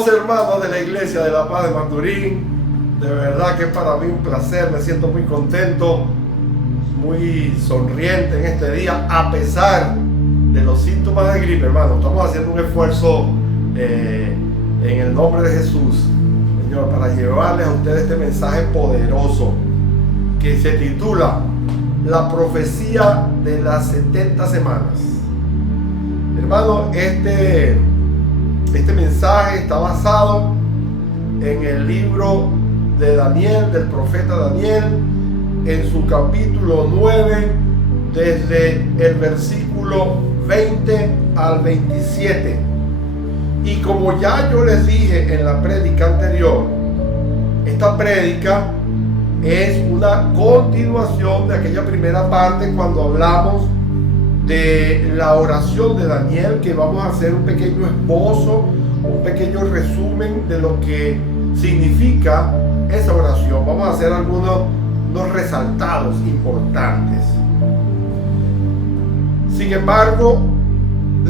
Amados hermanos de la Iglesia de la Paz de Maturín, de verdad que es para mí un placer, me siento muy contento, muy sonriente en este día, a pesar de los síntomas de gripe, hermano. Estamos haciendo un esfuerzo en el nombre de Jesús, Señor, para llevarles a ustedes este mensaje poderoso que se titula La profecía de las 70 semanas. Hermano, este mensaje está basado en el libro de Daniel, del profeta Daniel, en su capítulo 9, desde el versículo 20 al 27. Y como ya yo les dije en la prédica anterior, esta prédica es una continuación de aquella primera parte cuando hablamos de la oración de Daniel, que vamos a hacer un pequeño esbozo, un pequeño resumen de lo que significa esa oración. Vamos a hacer algunos resaltados importantes. Sin embargo,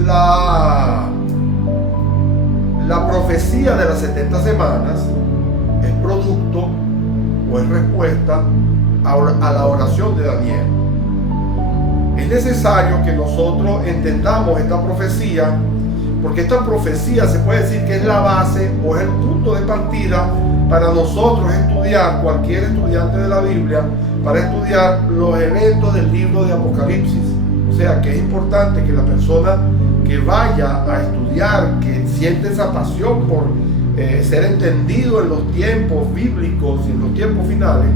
la profecía de las 70 semanas es producto o es respuesta a la oración de Daniel. Es necesario que nosotros entendamos esta profecía, porque esta profecía se puede decir que es la base o es el punto de partida para nosotros estudiar, cualquier estudiante de la Biblia, para estudiar los eventos del libro de Apocalipsis. O sea que es importante que la persona que vaya a estudiar, que siente esa pasión por ser entendido en los tiempos bíblicos y en los tiempos finales,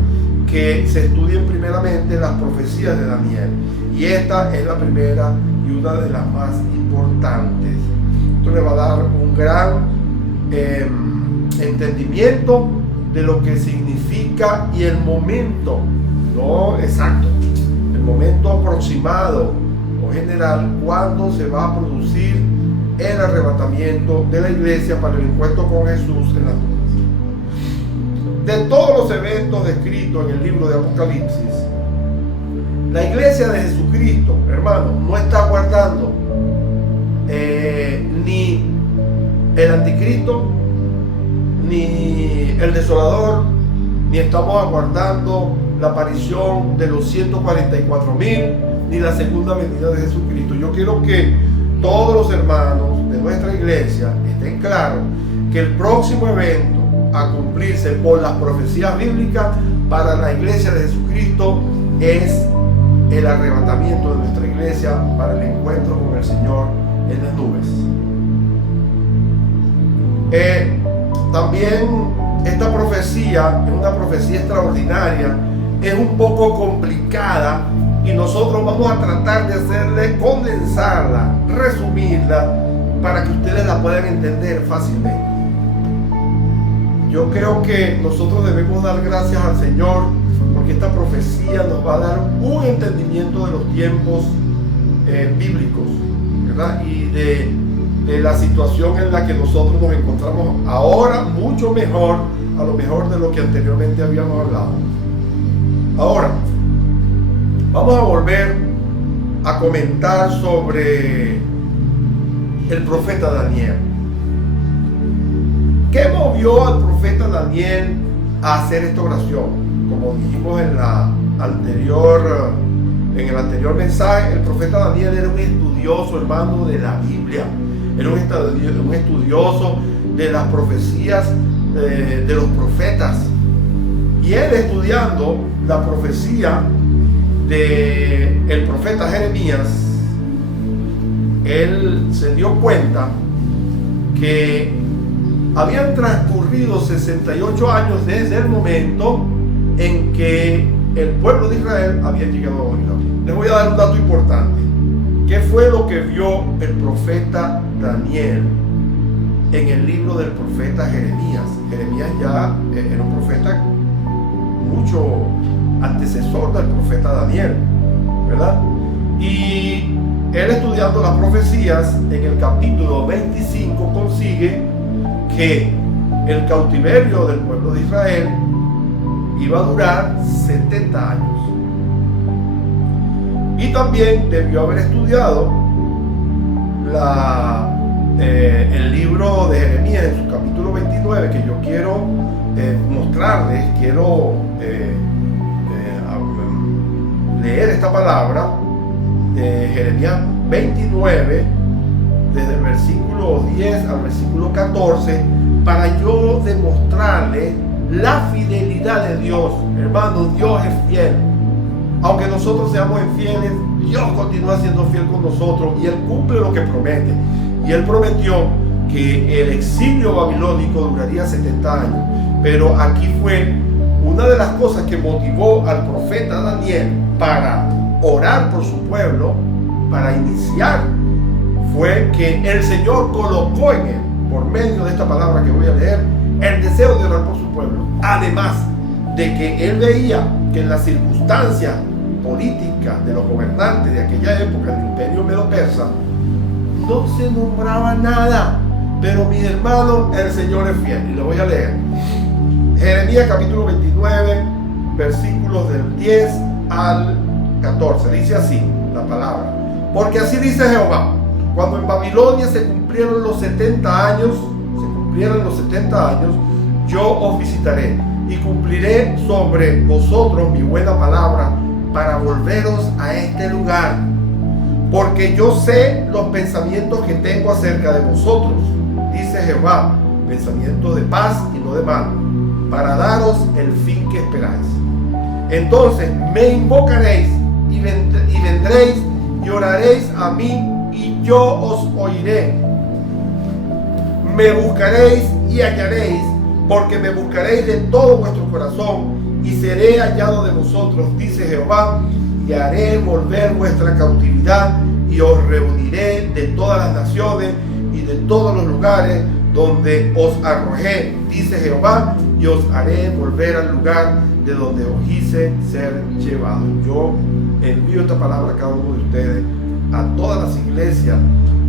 que se estudien primeramente las profecías de Daniel. Y esta es la primera y una de las más importantes. Esto le va a dar un gran entendimiento de lo que significa y el momento, no exacto, el momento aproximado o general cuando se va a producir el arrebatamiento de la iglesia para el encuentro con Jesús en las nubes. De todos los eventos descritos en el libro de Apocalipsis, la iglesia de Jesucristo, hermano, no está aguardando ni el anticristo, ni el desolador, ni estamos aguardando la aparición de los 144,000, ni la segunda venida de Jesucristo. Yo quiero que todos los hermanos de nuestra iglesia estén claros que el próximo evento a cumplirse por las profecías bíblicas para la iglesia de Jesucristo es el arrebatamiento de nuestra iglesia para el encuentro con el Señor en las nubes. También esta profecía es una profecía extraordinaria, es un poco complicada y nosotros vamos a tratar de condensarla, resumirla para que ustedes la puedan entender fácilmente. Yo creo que nosotros debemos dar gracias al Señor porque esta profecía nos va a dar un entendimiento de los tiempos bíblicos, ¿verdad? Y de la situación en la que nosotros nos encontramos ahora, mucho mejor, a lo mejor de lo que anteriormente habíamos hablado. Ahora, vamos a volver a comentar sobre el profeta Daniel. ¿Qué movió al profeta Daniel a hacer esta oración? Como dijimos en el anterior mensaje, el profeta Daniel era un estudioso, hermano, de la Biblia. Era un estudioso de las profecías de los profetas. Y él, estudiando la profecía del profeta Jeremías, él se dio cuenta que habían transcurrido 68 años desde el momento en que el pueblo de Israel había llegado a Babilonia. Les voy a dar un dato importante. ¿Qué fue lo que vio el profeta Daniel en el libro del profeta Jeremías? Jeremías ya era un profeta mucho antecesor del profeta Daniel, ¿verdad? Y él, estudiando las profecías, en el capítulo 25 consigue que el cautiverio del pueblo de Israel iba a durar 70 años. Y también debió haber estudiado el libro de Jeremías en su capítulo 29, que yo quiero mostrarles, quiero leer esta palabra, Jeremías 29, desde el versículo 10 al versículo 14, para yo demostrarles la fidelidad de Dios. Hermano, Dios es fiel. Aunque nosotros seamos infieles, Dios continúa siendo fiel con nosotros y Él cumple lo que promete. Y Él prometió que el exilio babilónico duraría 70 años. Pero aquí fue una de las cosas que motivó al profeta Daniel para orar por su pueblo, para iniciar, fue que el Señor colocó en él, por medio de esta palabra que voy a leer, el deseo de orar por su pueblo. Además de que él veía que en las circunstancias políticas de los gobernantes de aquella época, del imperio medo-persa, no se nombraba nada. Pero mis hermanos, el Señor es fiel. Y lo voy a leer. Jeremías capítulo 29, versículos del 10 al 14. Dice así la palabra: porque así dice Jehová, cuando en Babilonia se cumplieron los 70 años, yo os visitaré y cumpliré sobre vosotros mi buena palabra para volveros a este lugar. Porque yo sé los pensamientos que tengo acerca de vosotros, dice Jehová, pensamientos de paz y no de mal, para daros el fin que esperáis. Entonces me invocaréis y vendréis y oraréis a mí y yo os oiré. Me buscaréis y hallaréis, porque me buscaréis de todo vuestro corazón y seré hallado de vosotros, dice Jehová, y haré volver vuestra cautividad y os reuniré de todas las naciones y de todos los lugares donde os arrojé, dice Jehová, y os haré volver al lugar de donde os hice ser llevado. Yo envío esta palabra a cada uno de ustedes, a todas las iglesias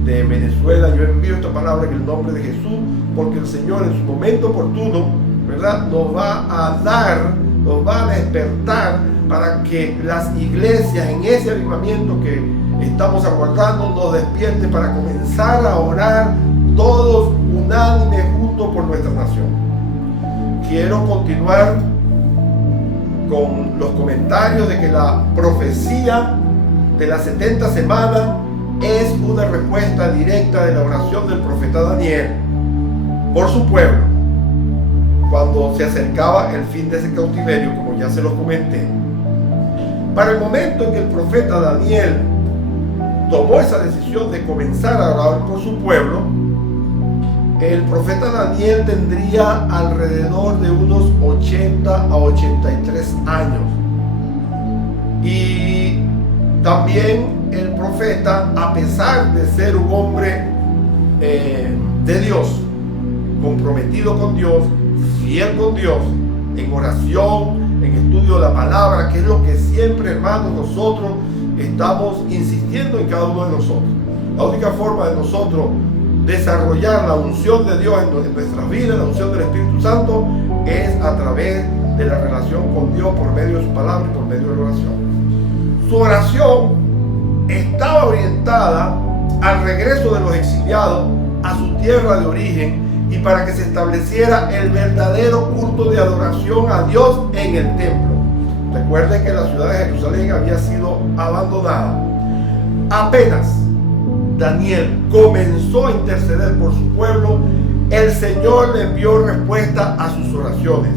de Venezuela. Yo envío esta palabra en el nombre de Jesús, porque el Señor en su momento oportuno, ¿verdad?, nos va a dar, nos va a despertar para que las iglesias en ese avivamiento que estamos aguardando nos despierte para comenzar a orar todos unánimes juntos por nuestra nación. Quiero continuar con los comentarios de que la profecía de las 70 semanas es una respuesta directa de la oración del profeta Daniel por su pueblo cuando se acercaba el fin de ese cautiverio, como ya se los comenté. Para el momento en que el profeta Daniel tomó esa decisión de comenzar a orar por su pueblo, el profeta Daniel tendría alrededor de unos 80 a 83 años. Y también el profeta, a pesar de ser un hombre de Dios, comprometido con Dios, fiel con Dios, en oración, en estudio de la palabra, que es lo que siempre, hermanos, nosotros estamos insistiendo en cada uno de nosotros. La única forma de nosotros desarrollar la unción de Dios en nuestras vidas, la unción del Espíritu Santo, es a través de la relación con Dios por medio de su palabra y por medio de la oración. Su oración estaba orientada al regreso de los exiliados a su tierra de origen y para que se estableciera el verdadero culto de adoración a Dios en el templo. Recuerden que la ciudad de Jerusalén había sido abandonada. Apenas Daniel comenzó a interceder por su pueblo, el Señor le envió respuesta a sus oraciones,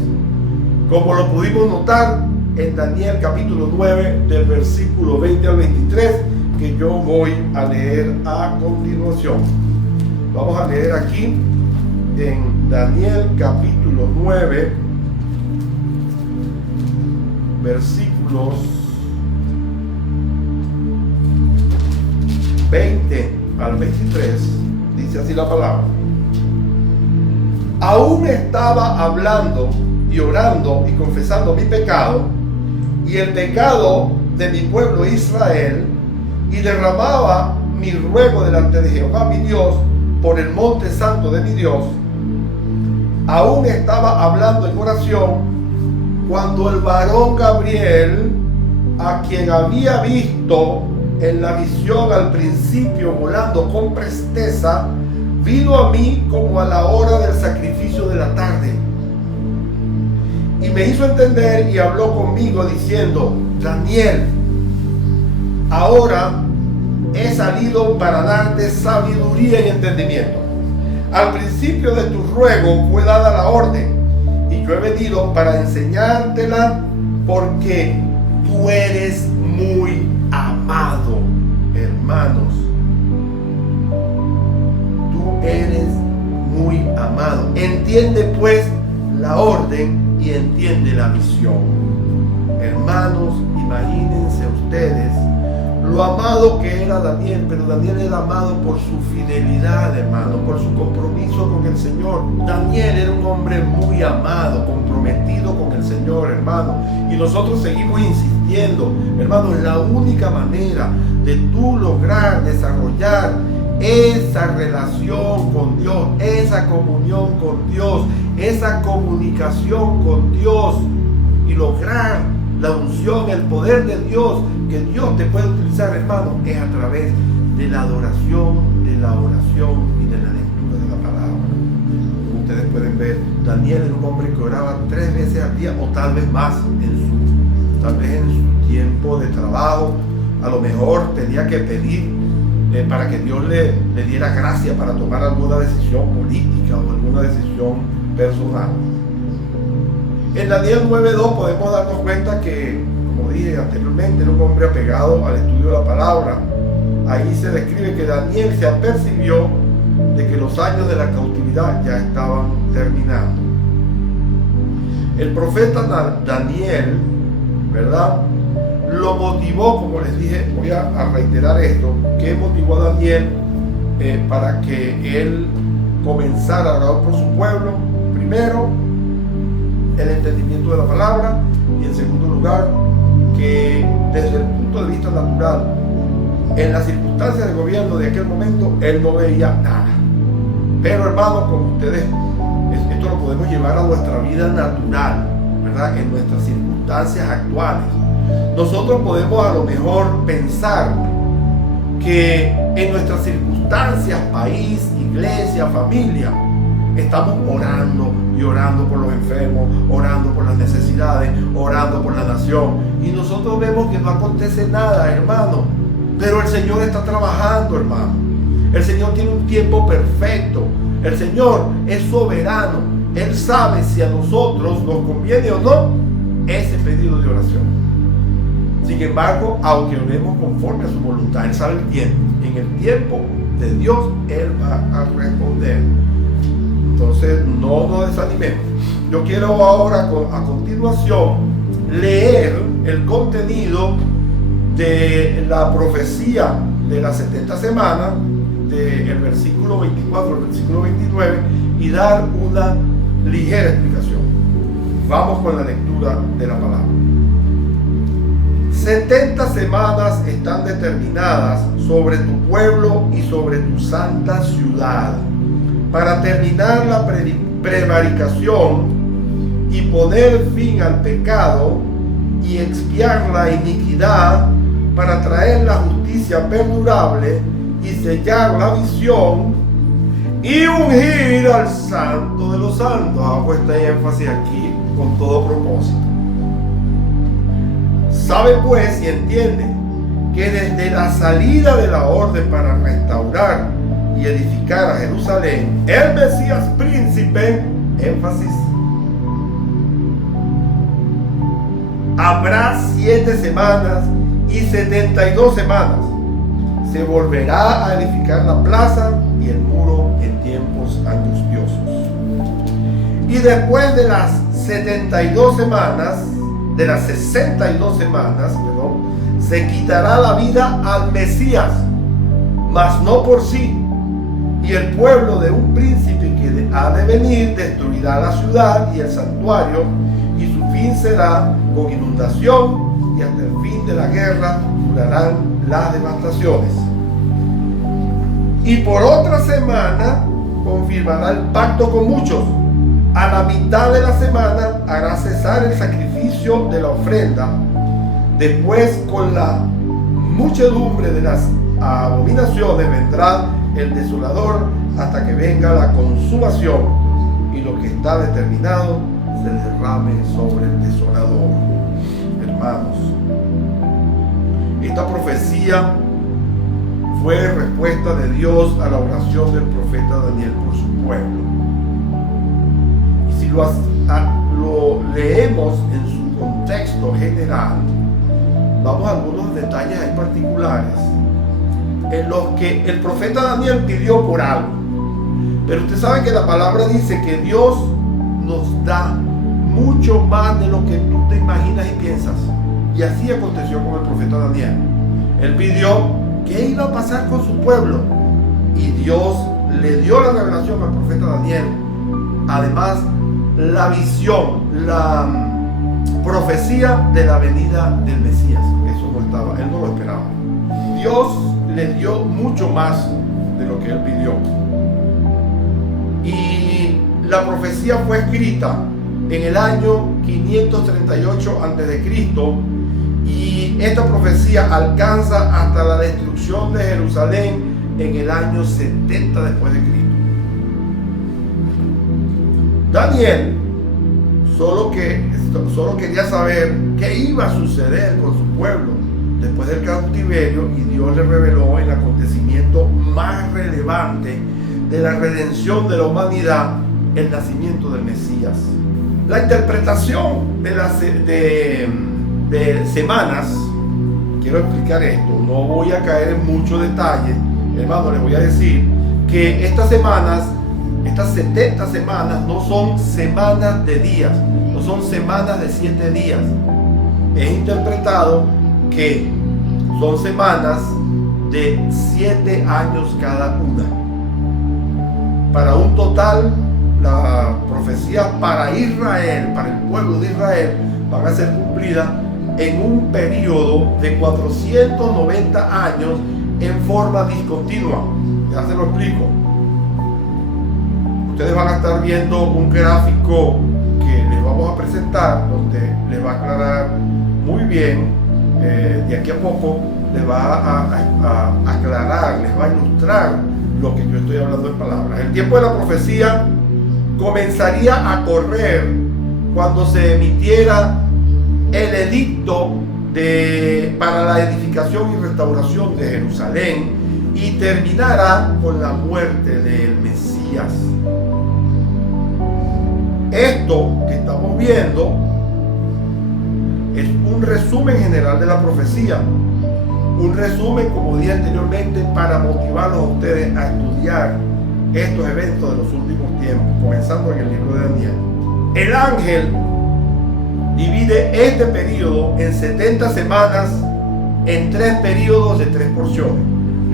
como lo pudimos notar en Daniel capítulo 9 del versículo 20 al 23, que yo voy a leer a continuación. Vamos a leer aquí en Daniel capítulo 9 versículos 20 al 23, dice así la palabra: aún estaba hablando y orando y confesando mi pecado y el pecado de mi pueblo Israel, y derramaba mi ruego delante de Jehová mi Dios por el monte santo de mi Dios. Aún estaba hablando en oración cuando el varón Gabriel, a quien había visto en la visión al principio volando con presteza, vino a mí como a la hora del sacrificio de la tarde, y me hizo entender y habló conmigo diciendo: Daniel, ahora he salido para darte sabiduría y entendimiento. Al principio de tu ruego fue dada la orden, y yo he venido para enseñártela, porque tú eres muy amado. Hermanos, tú eres muy amado. Entiende pues la orden y entiende la visión. Hermanos, imagínense ustedes lo amado que era Daniel, pero Daniel era amado por su fidelidad, hermano, por su compromiso con el Señor. Daniel era un hombre muy amado, comprometido con el Señor, hermano. Y nosotros seguimos insistiendo, hermano, la única manera de tú lograr desarrollar esa relación con Dios, esa comunión con Dios, esa comunicación con Dios y lograr la unción, el poder de Dios, que Dios te puede utilizar, hermano, es a través de la adoración, de la oración y de la lectura de la palabra. Como ustedes pueden ver, Daniel era un hombre que oraba 3 veces al día, o tal vez más, tal vez en su tiempo de trabajo. A lo mejor tenía que pedir para que Dios le diera gracia para tomar alguna decisión política o alguna decisión personal. En Daniel 9:2 podemos darnos cuenta que, como dije anteriormente, era un hombre apegado al estudio de la palabra. Ahí se describe que Daniel se apercibió de que los años de la cautividad ya estaban terminando. El profeta Daniel, ¿verdad?, lo motivó, como les dije, voy a reiterar esto, que motivó a Daniel para que él comenzara a orar por su pueblo. Primero, el entendimiento de la palabra, y en segundo lugar, que desde el punto de vista natural, en las circunstancias de gobierno de aquel momento, él no veía nada. Pero, hermano, como ustedes, esto lo podemos llevar a nuestra vida natural, ¿verdad?, en nuestras circunstancias actuales. Nosotros podemos a lo mejor pensar que en nuestras circunstancias, país, iglesia, familia, estamos orando y orando por los enfermos, orando por las necesidades, orando por la nación, y nosotros vemos que no acontece nada, hermano. Pero el Señor está trabajando, hermano. El Señor tiene un tiempo perfecto. El Señor es soberano. Él sabe si a nosotros nos conviene o no ese pedido de oración. Sin embargo, aunque oremos conforme a su voluntad, Él sabe el tiempo. En el tiempo de Dios, Él va a responder. Entonces, no nos desanimemos. Yo quiero ahora, a continuación, leer el contenido de la profecía de las 70 semanas, del versículo 24 al versículo 29, y dar una ligera explicación. Vamos con la lectura de la palabra. 70 semanas están determinadas sobre tu pueblo y sobre tu santa ciudad, para terminar la prevaricación y poner fin al pecado y expiar la iniquidad, para traer la justicia perdurable y sellar la visión y ungir al santo de los santos. Hago este énfasis aquí con todo propósito. Sabe pues y entiende que desde la salida de la orden para restaurar y edificar a Jerusalén, el Mesías príncipe, énfasis, habrá 7 semanas y 72 semanas. Se volverá a edificar la plaza y el muro en tiempos angustiosos. Y después de las 62 semanas, de las 62 semanas, se quitará la vida al Mesías, mas no por sí. Y el pueblo de un príncipe que ha de venir destruirá la ciudad y el santuario, y su fin será con inundación, y hasta el fin de la guerra durarán las devastaciones. Y por otra semana confirmará el pacto con muchos. A la mitad de la semana hará cesar el sacrificio de la ofrenda. Después, con la muchedumbre de las abominaciones, vendrá el desolador hasta que venga la consumación y lo que está determinado se derrame sobre el desolador. Hermanos, esta profecía fue respuesta de Dios a la oración del profeta Daniel por su pueblo. Y si lo leemos en su contexto general, vamos a algunos detalles ahí particulares en los que el profeta Daniel pidió por algo. Pero usted sabe que la palabra dice que Dios nos da mucho más de lo que tú te imaginas y piensas. Y así aconteció con el profeta Daniel. Él pidió qué iba a pasar con su pueblo, y Dios le dio la revelación al profeta Daniel. Además, la visión, la profecía de la venida del Mesías. Eso no estaba, él no lo esperaba. Dios le dio mucho más de lo que él pidió. Y la profecía fue escrita en el año 538 a.C. y esta profecía alcanza hasta la destrucción de Jerusalén en el año 70 después de Cristo. Daniel solo quería saber qué iba a suceder con su pueblo después del cautiverio, y Dios le reveló el acontecimiento más relevante de la redención de la humanidad, el nacimiento del Mesías. La interpretación de semanas, quiero explicar esto, no voy a caer en mucho detalle, hermano. Les voy a decir que estas 70 semanas no son semanas de días, no son semanas de 7 días. He interpretado que son semanas de 7 años cada una, para un total. La profecía para Israel, para el pueblo de Israel, van a ser cumplidas en un periodo de 490 años en forma discontinua. Ya se lo explico. Ustedes van a estar viendo un gráfico que les vamos a presentar, donde les va a aclarar muy bien, de aquí a poco les va a aclarar, les va a ilustrar lo que yo estoy hablando en palabras. El tiempo de la profecía comenzaría a correr cuando se emitiera el edicto para la edificación y restauración de Jerusalén, y terminará con la muerte del Mesías. Esto que estamos viendo es un resumen general de la profecía, un resumen, como dije anteriormente, para motivarlos a ustedes a estudiar estos eventos de los últimos tiempos, comenzando en el libro de Daniel. El ángel divide este periodo en 70 semanas en 3 periodos de 3 porciones.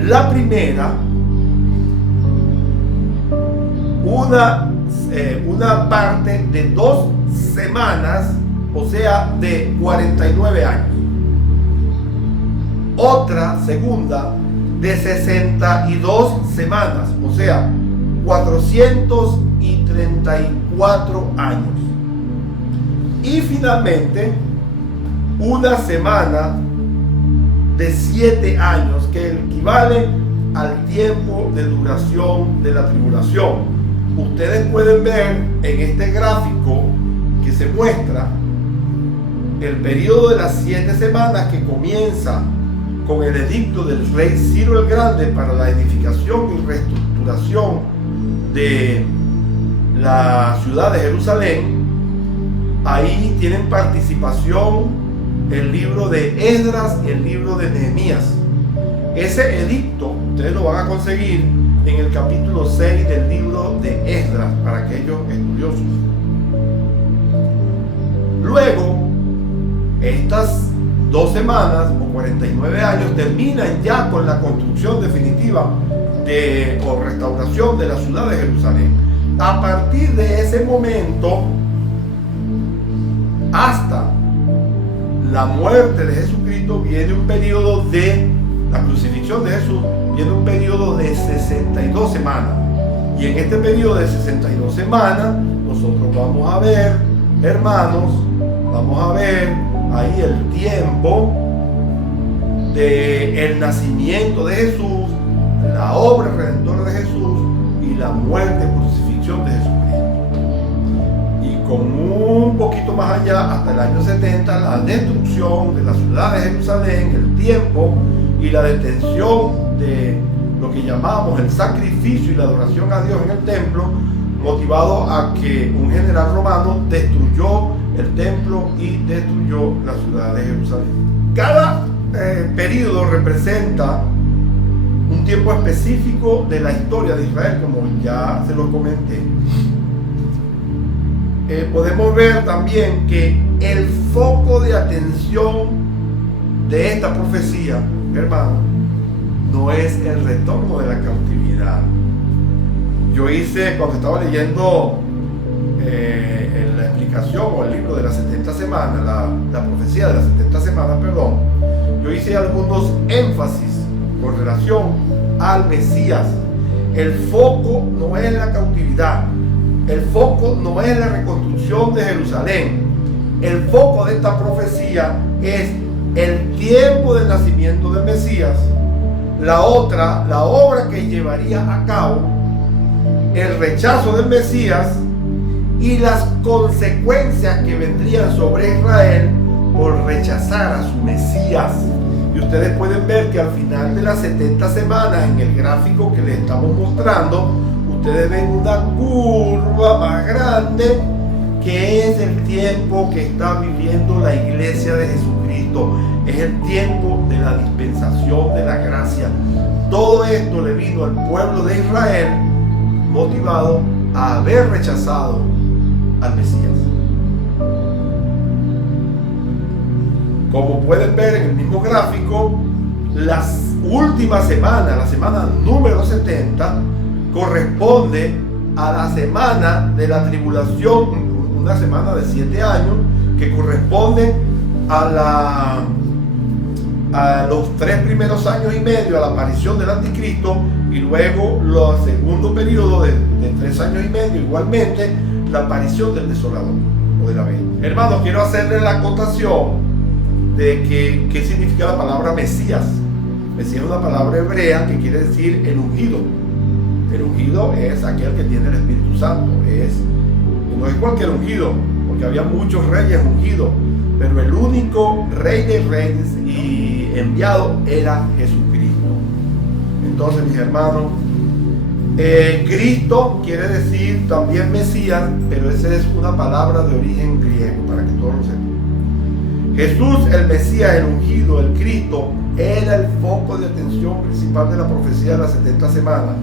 La primera, una parte de 2 semanas, o sea, de 49 años. Otra segunda de 62 semanas, o sea, 434 años. Y finalmente, una semana de 7 años, que equivale al tiempo de duración de la tribulación. Ustedes pueden ver en este gráfico que se muestra el periodo de las 7 semanas, que comienza con el edicto del rey Ciro el Grande para la edificación y reestructuración de la ciudad de Jerusalén. Ahí tienen participación el libro de Esdras y el libro de Nehemías. Ese edicto ustedes lo van a conseguir en el capítulo 6 del libro de Esdras, para aquellos estudiosos. Luego, estas 2 semanas o 49 años terminan ya con la construcción definitiva o restauración de la ciudad de Jerusalén. A partir de ese momento hasta la muerte de Jesucristo viene un periodo de la crucifixión de Jesús, viene un periodo de 62 semanas. Y en este periodo de 62 semanas nosotros vamos a ver, hermanos, vamos a ver ahí el tiempo del nacimiento de Jesús, la obra redentora de Jesús y la muerte, crucifixión de Jesucristo. Y con un poquito más allá, hasta el año 70, la destrucción de la ciudad de Jerusalén, el tiempo y la detención de lo que llamamos el sacrificio y la adoración a Dios en el templo, motivado a que un general romano destruyó el templo y destruyó la ciudad de Jerusalén. Cada período representa un tiempo específico de la historia de Israel, como ya se lo comenté. Podemos ver también que el foco de atención de esta profecía, hermano, no es el retorno de la cautividad. Yo hice, cuando estaba leyendo la explicación o el libro de las 70 semanas, la profecía de las 70 semanas, perdón, yo hice algunos énfasis con relación al Mesías. El foco no es la cautividad, el foco no es la reconstrucción de Jerusalén, el foco de esta profecía es el tiempo del nacimiento del Mesías, la obra que llevaría a cabo, el rechazo del Mesías y las consecuencias que vendrían sobre Israel por rechazar a su Mesías. Y ustedes pueden ver que al final de las 70 semanas, en el gráfico que les estamos mostrando, ustedes ven una curva más grande, que es el tiempo que está viviendo la iglesia de Jesucristo. Es el tiempo de la dispensación de la gracia. Todo esto le vino al pueblo de Israel motivado a haber rechazado al Mesías. Como pueden ver en el mismo gráfico, las últimas semanas, la semana número 70, corresponde a la semana de la tribulación, una semana de 7 años, que corresponde a los 3 primeros años y medio a la aparición del anticristo, y luego los segundo periodo de 3 años y medio, igualmente la aparición del desolador o de la bestia. Hermanos, quiero hacerles la acotación de qué significa la palabra Mesías. Mesías es una palabra hebrea que quiere decir el ungido. El ungido es aquel que tiene el Espíritu Santo. No es cualquier ungido, porque había muchos reyes ungidos, pero el único rey de reyes y enviado era Jesucristo. Entonces, mis hermanos, Cristo quiere decir también Mesías, pero esa es una palabra de origen griego, para que todos lo sepan. Jesús, el Mesías, el ungido, el Cristo, era el foco de atención principal de la profecía de las 70 semanas.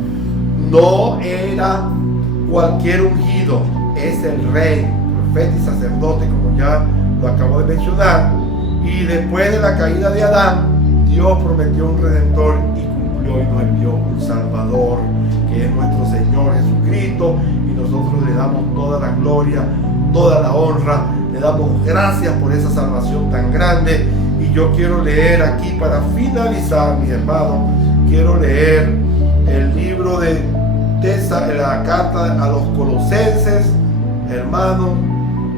No era cualquier ungido, es el rey, profeta y sacerdote, como ya lo acabo de mencionar. Y después de la caída de Adán, Dios prometió un redentor y cumplió y nos envió un salvador, que es nuestro Señor Jesucristo, y nosotros le damos toda la gloria, toda la honra, le damos gracias por esa salvación tan grande. Y yo quiero leer aquí, para finalizar, mis hermanos, quiero leer el libro de la carta a los Colosenses, hermanos,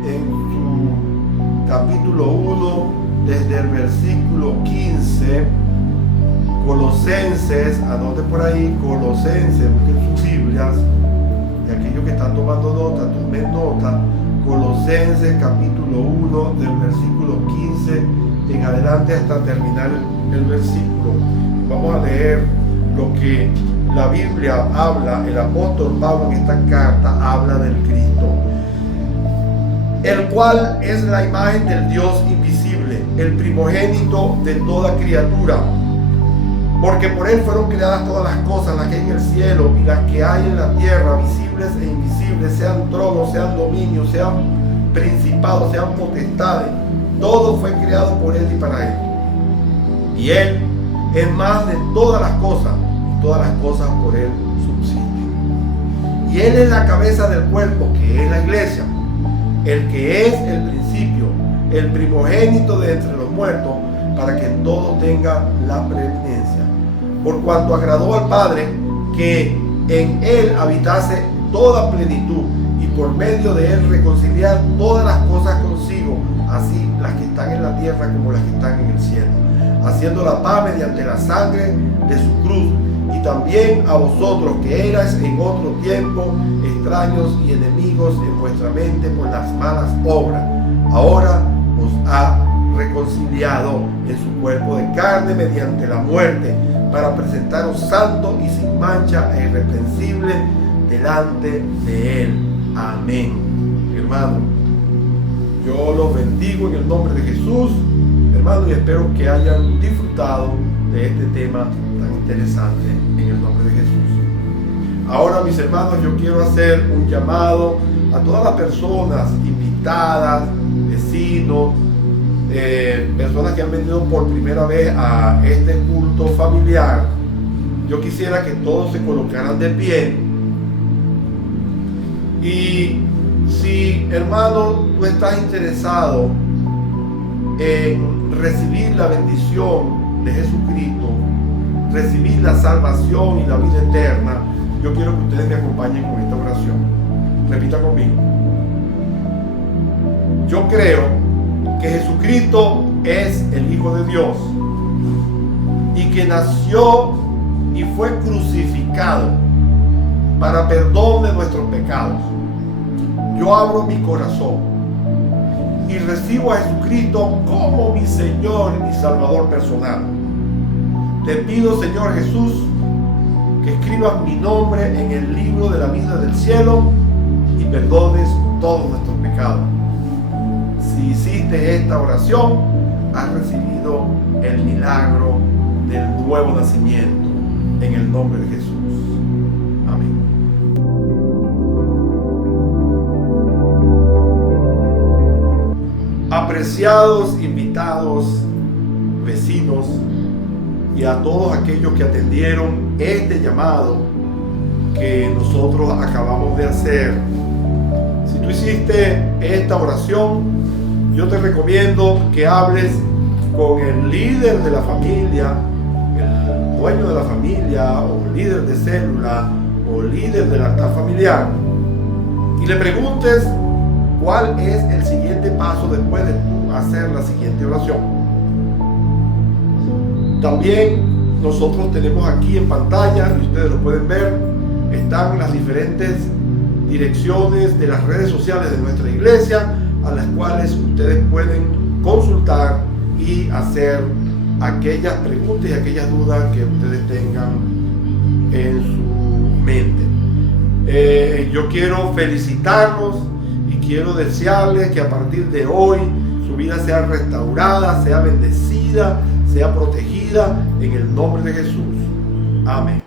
en su capítulo 1, desde el versículo 15. Colosenses, anote por ahí, Colosenses, busquen sus Biblias, y aquellos que están tomando nota, tomen nota. Colosenses capítulo 1, del versículo 15 en adelante hasta terminar el versículo. Vamos a leer lo que la Biblia habla. El apóstol Pablo en esta carta habla del Cristo, el cual es la imagen del Dios invisible, el primogénito de toda criatura, porque por él fueron creadas todas las cosas, las que hay en el cielo y las que hay en la tierra, visibles e invisibles, sean tronos, sean dominios, sean principados, sean potestades. Todo fue creado por él y para él. Y él es más de todas las cosas, y todas las cosas por él subsisten. Y él es la cabeza del cuerpo, que es la iglesia, el que es el principio, el primogénito de entre los muertos, para que en todo tenga la preeminencia. Por cuanto agradó al Padre que en él habitase toda plenitud, y por medio de él reconciliar todas las cosas consigo, así las que están en la tierra como las que están en el cielo, haciendo la paz mediante la sangre de su cruz, y también a vosotros que erais en otro tiempo extraños y enemigos en vuestra mente por las malas obras, ahora os ha reconciliado en su cuerpo de carne mediante la muerte, para presentaros santo y sin mancha e irreprensible delante de Él. Amén. Hermano, yo los bendigo en el nombre de Jesús, hermano, y espero que hayan disfrutado de este tema tan interesante en el nombre de Jesús. Ahora, mis hermanos, yo quiero hacer un llamado a todas las personas invitadas, vecinos, personas que han venido por primera vez a este culto familiar. Yo quisiera que todos se colocaran de pie. Y si, hermano, tú estás interesado en recibir la bendición de Jesucristo, recibir la salvación y la vida eterna, yo quiero que ustedes me acompañen con esta oración. Repita conmigo. Yo creo que Jesucristo es el Hijo de Dios y que nació y fue crucificado para perdón de nuestros pecados. Yo abro mi corazón y recibo a Jesucristo como mi Señor y Salvador personal. Te pido, Señor Jesús, que escribas mi nombre en el libro de la vida del cielo y perdones todos nuestros pecados. Si hiciste esta oración, has recibido el milagro del nuevo nacimiento en el nombre de Jesús. Amén. Apreciados invitados, vecinos y a todos aquellos que atendieron este llamado que nosotros acabamos de hacer. Si tú hiciste esta oración, yo te recomiendo que hables con el líder de la familia, el dueño de la familia, o líder de célula, o líder del altar familiar, y le preguntes cuál es el siguiente paso después de tú hacer la siguiente oración. También nosotros tenemos aquí en pantalla, y ustedes lo pueden ver, están las diferentes direcciones de las redes sociales de nuestra iglesia, a las cuales ustedes pueden consultar y hacer aquellas preguntas y aquellas dudas que ustedes tengan en su mente. Yo quiero felicitarlos y quiero desearles que a partir de hoy su vida sea restaurada, sea bendecida, sea protegida en el nombre de Jesús. Amén.